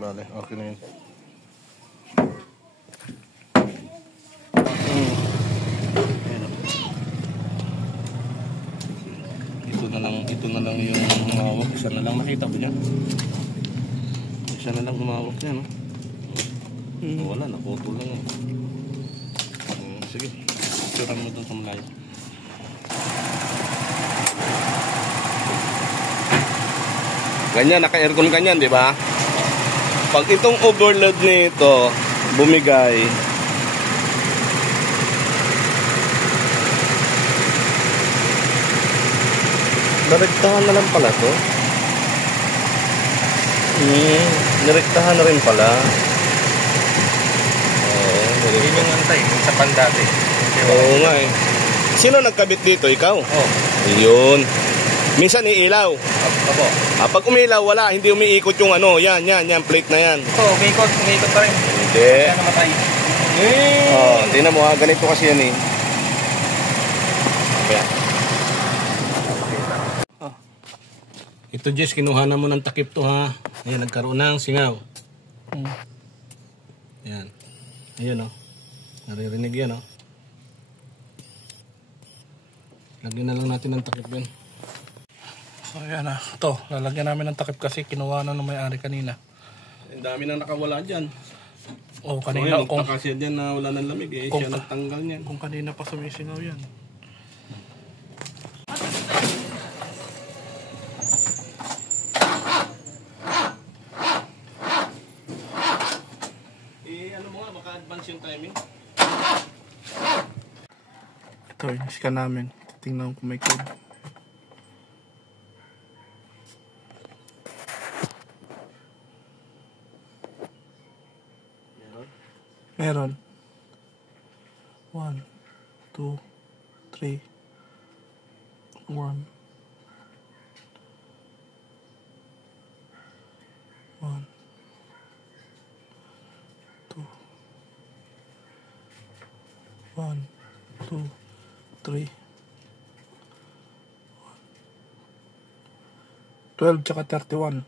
bale. Okay na yun. Ito na lang yung humawak. Isa na lang, nakita mo niya? Isa na lang humawak niya, no? Wala, naputol lang. Sige, picturean mo doon sa malayo. Ganyan, naka-aircon kanyan, di ba? Pag itong overload nito bumigay, narektahan na lang pala to. Narektahan na rin pala. Yun yung antay, sa pandati. Oo nga eh. Sino nagkabit dito? Ikaw? Oo. Yun. Minsan iilaw. Opo. Pag umilaw, wala. Hindi umiikot yung ano. Yan, plate na yan. Ito, umiikot pa rin. Hindi. Kaya namatay. Tingnan mo ha. Ganito kasi yan eh. Kaya. Ito Jess, kinuha na mo ng takip to ha. Ayan, nagkaroon ng singaw. Ayan. Ayan o. Naririnig yan o. Lagyan na lang natin ng takip yan. So ayan na. Ito, lalagyan namin ng takip kasi kinuha na ng may-ari kanina. Ang dami na nakawala dyan. Oh, kanina. So, kung kasi dyan na wala ng lamig eh. Siya nagtanggal niyan. Kung kanina pa sumisingaw yan. Ano mo nga, maka-advance yung timing. Ito, in-scan namin. Tingnan kung may code. Meron. 1, 2, 3, 1. 1, 2, 1, 2, 3. 12 tsaka 31.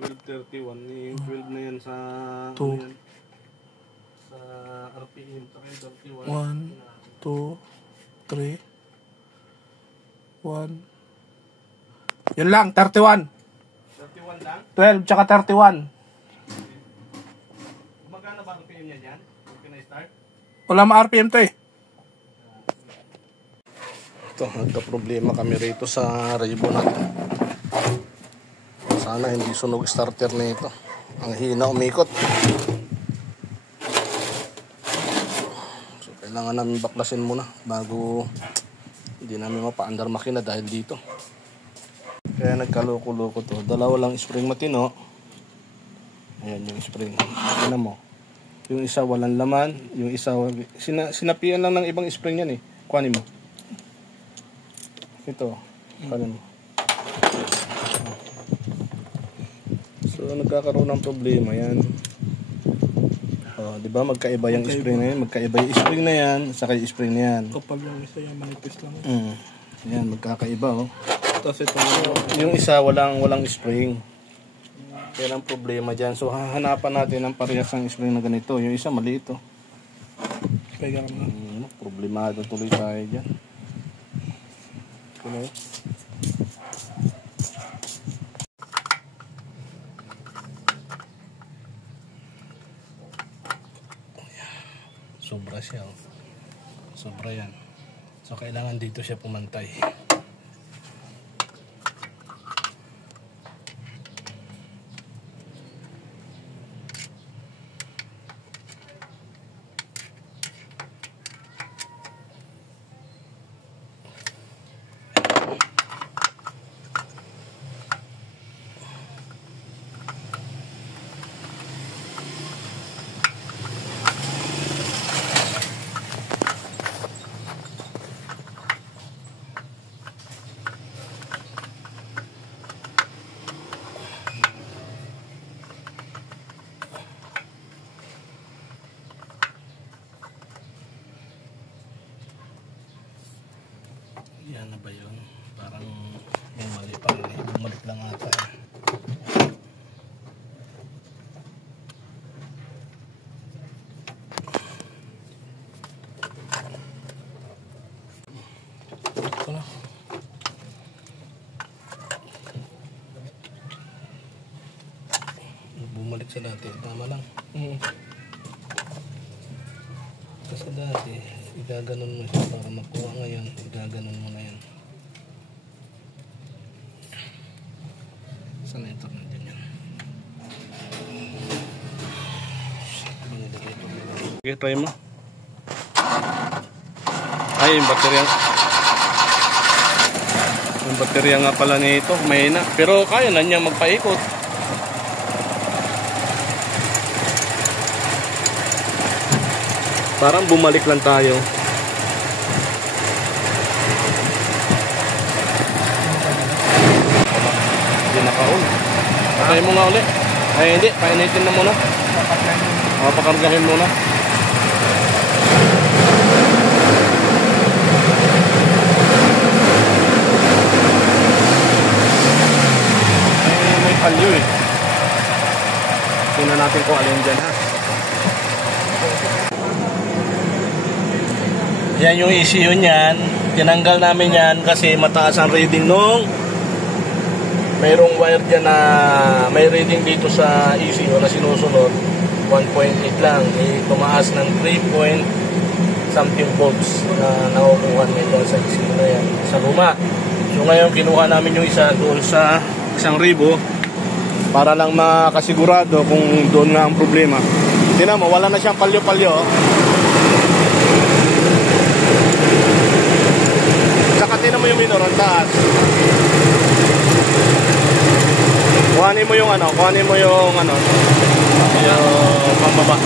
12.31. Yung 12 na yan sa... 2. Yan, sa RPM. Saka 31. 1, 2, 3. 1. Yun lang, 31. 31 lang? 12 tsaka 31. Magkano ba RPM niya dyan? Okay na start? Wala ma-RPM to eh. Ito, nagka-problema kami rito sa Raybo natin. Sana hindi sunog starter na ito. Ang hina umikot. So, kailangan namin baklasin muna bago hindi namin mapa-under makina dahil dito. Kaya nagkaloko-loko to. Dalawa lang spring matino. Ayan yung spring. Tingnan mo. Yung isa walang laman. Yung isa sinapian lang ng ibang spring yan eh. Kuhanin mo. Ito. Kuhanin mo. So nagkakaroon ng problema yan. Di ba magkaiba yung spring na yan, magkaiba yung spring na yan, saka yung spring na yan. Kapal yung isa yan, manipis lang. Yan, magkakaiba oh. Tapos ito yung isa walang spring. Yan ang problema dyan. So hahanapan natin ang parehas ng spring na ganito. Yung isa maliit oh. Kaya naman. Problemado tuloy tayo dyan. Okay. Sobra siya oh. Sobra yan. So kailangan dito siya pumantay. Yan na ba yun? Parang may mali pa rin. Bumalik lang ata. sa dati. Tama lang. Mm. Kasi dati, igaganon mo siya para makuha. Ngayon, igaganon mo na yan. Saan na ito? Nandiyan yan. Okay, try mo. Ay, yung baterya. Yung baterya nga pala nito, mahina. Pero kaya na niya magpaikot. Parang bumalik lang tayo. Hindi naka-on. Patay mo nga ulit. Ay hindi, painitin na muna. Pakargahin muna. May palyo eh. Tingnan natin kung alin dyan ha. Yan yung ECU niyan. Tinanggal namin yan kasi mataas ang reading nung mayroong wire dyan na may reading dito sa ECU na sinusunod 1.8 lang. Tumaas ng 3 point something volts na nakukuha nito sa ECU na yan sa luma. So ngayon kinuha namin yung isa doon sa 1,000 para lang makasigurado kung doon nga ang problema. Tingnan mo, wala na siyang palyo-palyo. Saka tingnan mo yung minor, ang taas. Kuhanin mo yung yung pambaba.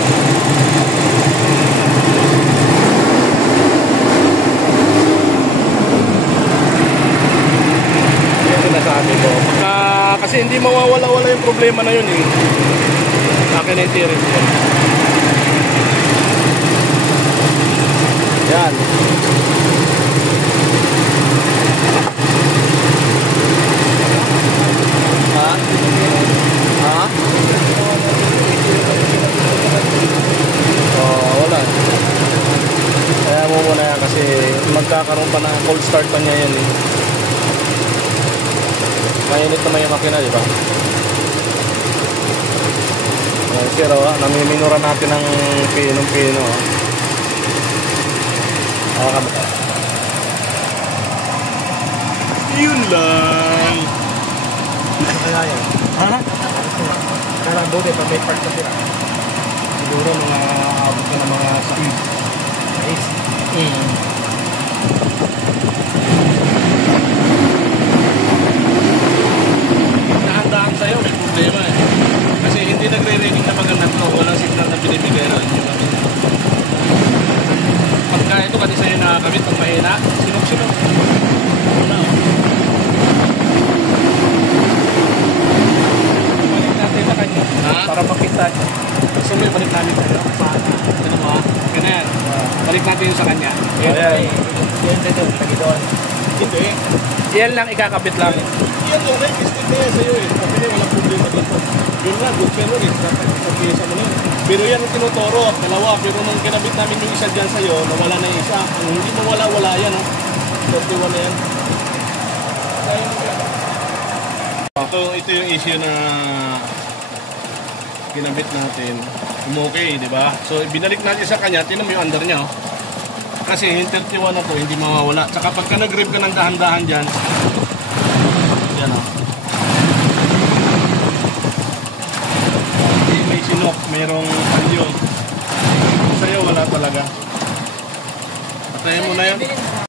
Yan yung nasabi ko. Kasi hindi mawawala-wala yung problema na yun eh. Sa akin ang tiris ko. Yan. Ha? Ha? Wala. Kaya mo muna yan kasi magkakaroon pa ng cold start pa niya yan eh. Mainit naman yung makina, di ba? Pero namiminuran natin ng pinong-pino. Yun lang. Kaya yan. Ha? Kaya buti pa may part na sila. Siguro mga abot ka ng mga sakit. Nice. Nahandaan sa'yo, may problema eh. Kasi hindi nagre-reading na magandang to. Walang signal na binibigay rin. Pagka ito kasi sa'yo nakakabit pag mahina, sinok-sinok. Wala. Balik natin sa kanya. Para makita. Gusto mo yung balik namin sa'yo? Ano mo ha? Ganyan. Balik natin yung sa kanya. Ayan. Yan dito. Lagi doon. Hindi. Yan lang ikakabit lang. Yan okay. Gusto na yan sa'yo eh. Kasi walang problema dito. Yun nga, good pero rin. Pag-iisa mo na yun. Pero yan ang tinuturo. Dalawa. Pero nung kinabit namin yung isa dyan sa'yo, nawala na yung isa. Kung hindi mo wala yan ha. 41 na yan. Ito yung issue na kinabit natin. Okay, di ba? So, binalik natin sa kanya. Tinan mo yung under niya, oh. Kasi yung 31 na to, hindi mawawala. Tsaka pagka nag-grip ka ng dahan-dahan dyan, yan, oh.